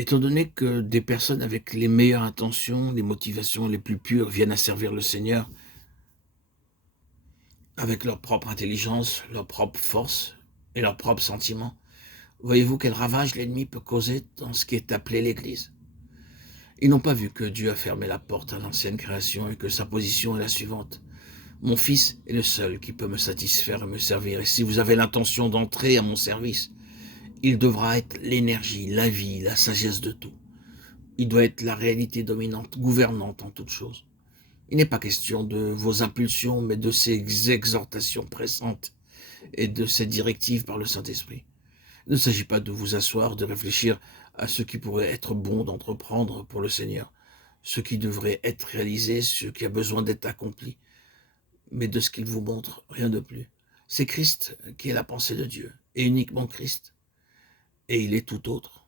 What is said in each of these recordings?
Étant donné que des personnes avec les meilleures intentions, les motivations les plus pures viennent à servir le Seigneur avec leur propre intelligence, leur propre force et leurs propres sentiments, voyez-vous quel ravage l'ennemi peut causer dans ce qui est appelé l'Église? Ils n'ont pas vu que Dieu a fermé la porte à l'ancienne création et que sa position est la suivante. Mon fils est le seul qui peut me satisfaire et me servir. Et si vous avez l'intention d'entrer à mon service, il devra être l'énergie, la vie, la sagesse de tout. Il doit être la réalité dominante, gouvernante en toutes choses. Il n'est pas question de vos impulsions, mais de ces exhortations pressantes et de ces directives par le Saint-Esprit. Il ne s'agit pas de vous asseoir, de réfléchir à ce qui pourrait être bon d'entreprendre pour le Seigneur, ce qui devrait être réalisé, ce qui a besoin d'être accompli, mais de ce qu'il vous montre, rien de plus. C'est Christ qui est la pensée de Dieu, et uniquement Christ, et il est tout autre.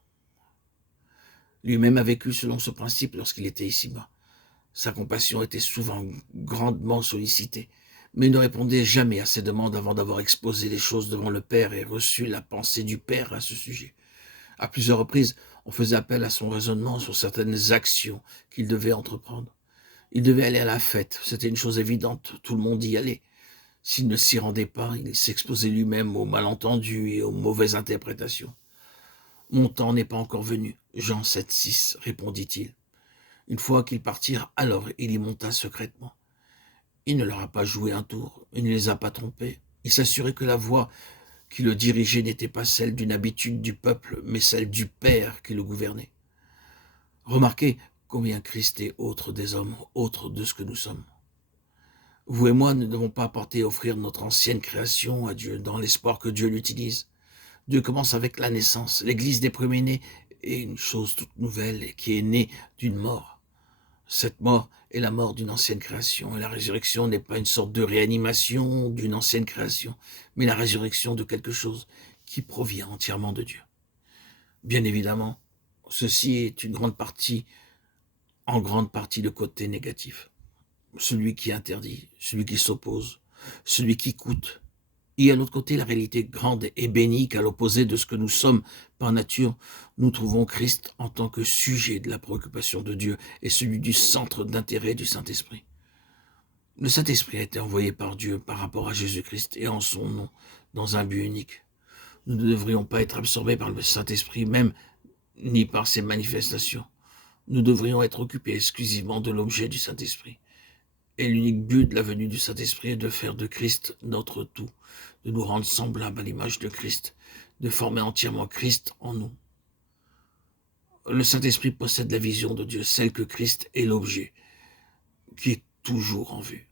Lui-même a vécu selon ce principe lorsqu'il était ici-bas. Sa compassion était souvent grandement sollicitée, mais il ne répondait jamais à ses demandes avant d'avoir exposé les choses devant le Père et reçu la pensée du Père à ce sujet. À plusieurs reprises, on faisait appel à son raisonnement sur certaines actions qu'il devait entreprendre. Il devait aller à la fête, c'était une chose évidente, tout le monde y allait. S'il ne s'y rendait pas, il s'exposait lui-même aux malentendus et aux mauvaises interprétations. Mon temps n'est pas encore venu, Jean 7,6, répondit-il. Une fois qu'ils partirent, alors il y monta secrètement. Il ne leur a pas joué un tour, il ne les a pas trompés. Il s'assurait que la voix qui le dirigeait n'était pas celle d'une habitude du peuple, mais celle du Père qui le gouvernait. Remarquez combien Christ est autre des hommes, autre de ce que nous sommes. Vous et moi ne devons pas apporter et offrir notre ancienne création à Dieu dans l'espoir que Dieu l'utilise. Dieu commence avec la naissance. L'Église des premiers-nés est une chose toute nouvelle qui est née d'une mort. Cette mort est la mort d'une ancienne création, et la résurrection n'est pas une sorte de réanimation d'une ancienne création, mais la résurrection de quelque chose qui provient entièrement de Dieu. Bien évidemment, ceci est en grande partie le côté négatif. Celui qui interdit, celui qui s'oppose, celui qui coûte. Et à l'autre côté, la réalité grande et bénie qu'à l'opposé de ce que nous sommes par nature, nous trouvons Christ en tant que sujet de la préoccupation de Dieu et celui du centre d'intérêt du Saint-Esprit. Le Saint-Esprit a été envoyé par Dieu par rapport à Jésus-Christ et en son nom, dans un but unique. Nous ne devrions pas être absorbés par le Saint-Esprit même, ni par ses manifestations. Nous devrions être occupés exclusivement de l'objet du Saint-Esprit. Et l'unique but de la venue du Saint-Esprit est de faire de Christ notre tout, de nous rendre semblables à l'image de Christ, de former entièrement Christ en nous. Le Saint-Esprit possède la vision de Dieu, celle que Christ est l'objet, qui est toujours en vue.